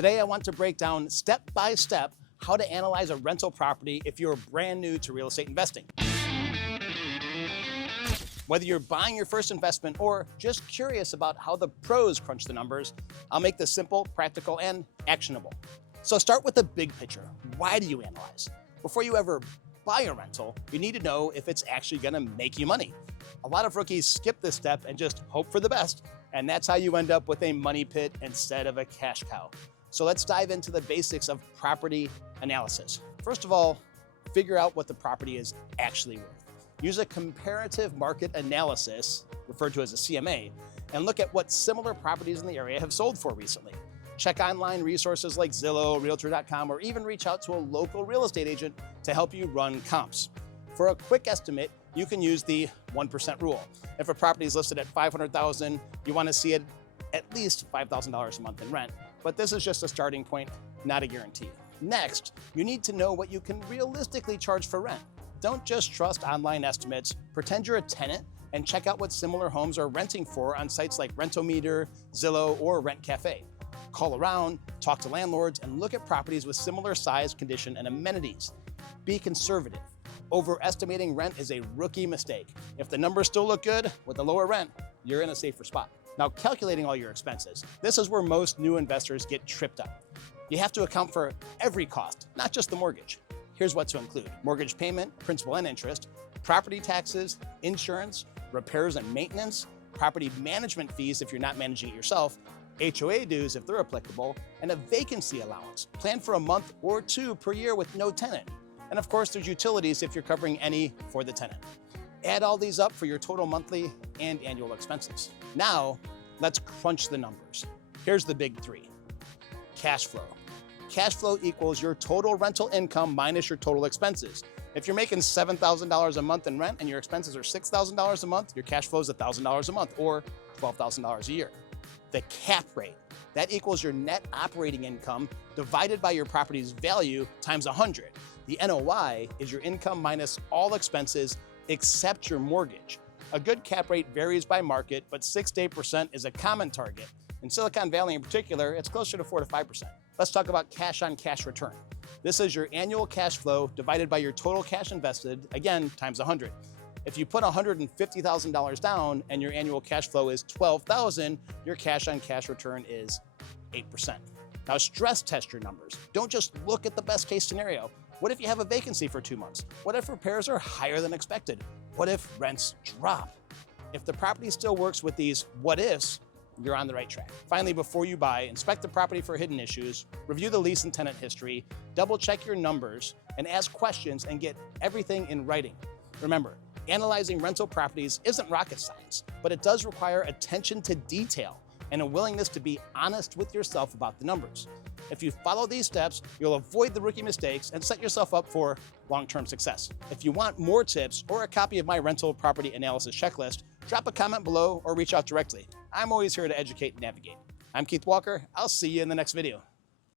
Today I want to break down step by step how to analyze a rental property if you're brand new to real estate investing. Whether you're buying your first investment or just curious about how the pros crunch the numbers, I'll make this simple, practical, and actionable. So start with the big picture. Why do you analyze? Before you ever buy a rental, you need to know if it's actually gonna make you money. A lot of rookies skip this step and just hope for the best, and that's how you end up with a money pit instead of a cash cow. So let's dive into the basics of property analysis. First of all, figure out what the property is actually worth. Use a comparative market analysis, referred to as a CMA, and look at what similar properties in the area have sold for recently. Check online resources like Zillow, Realtor.com, or even reach out to a local real estate agent to help you run comps. For a quick estimate, you can use the 1% rule. If a property is listed at $500,000, you want to see it at least $5,000 a month in rent. But this is just a starting point, not a guarantee. Next, you need to know what you can realistically charge for rent. Don't just trust online estimates. Pretend you're a tenant and check out what similar homes are renting for on sites like Rentometer, Zillow, or Rent Cafe. Call around, talk to landlords, and look at properties with similar size, condition, and amenities. Be conservative. Overestimating rent is a rookie mistake. If the numbers still look good with a lower rent, you're in a safer spot. Now, calculating all your expenses. This is where most new investors get tripped up. You have to account for every cost, not just the mortgage. Here's what to include: mortgage payment, principal and interest, property taxes, insurance, repairs and maintenance, property management fees if you're not managing it yourself, HOA dues if they're applicable, and a vacancy allowance. Plan for a month or two per year with no tenant. And of course, there's utilities if you're covering any for the tenant. Add all these up for your total monthly and annual expenses. Now, let's crunch the numbers. Here's the big three. Cash flow. Cash flow equals your total rental income minus your total expenses. If you're making $7,000 a month in rent and your expenses are $6,000 a month, your cash flow is $1,000 a month or $12,000 a year. The cap rate, that equals your net operating income divided by your property's value times 100. The NOI is your income minus all expenses except your mortgage. A good cap rate varies by market, but 6 to 8% is a common target. In Silicon Valley in particular, it's closer to 4 to 5%. Let's talk about cash on cash return. This is your annual cash flow divided by your total cash invested, again, times 100. If you put $150,000 down and your annual cash flow is $12,000, your cash on cash return is 8%. Now stress test your numbers. Don't just look at the best case scenario. What if you have a vacancy for 2 months? What if repairs are higher than expected? What if rents drop? If the property still works with these what ifs, you're on the right track. Finally, before you buy, inspect the property for hidden issues, review the lease and tenant history, double check your numbers, and ask questions and get everything in writing. Remember, analyzing rental properties isn't rocket science, but it does require attention to detail and a willingness to be honest with yourself about the numbers. If you follow these steps, you'll avoid the rookie mistakes and set yourself up for long-term success. If you want more tips or a copy of my rental property analysis checklist, drop a comment below or reach out directly. I'm always here to educate and navigate. I'm Keith Walker. I'll see you in the next video.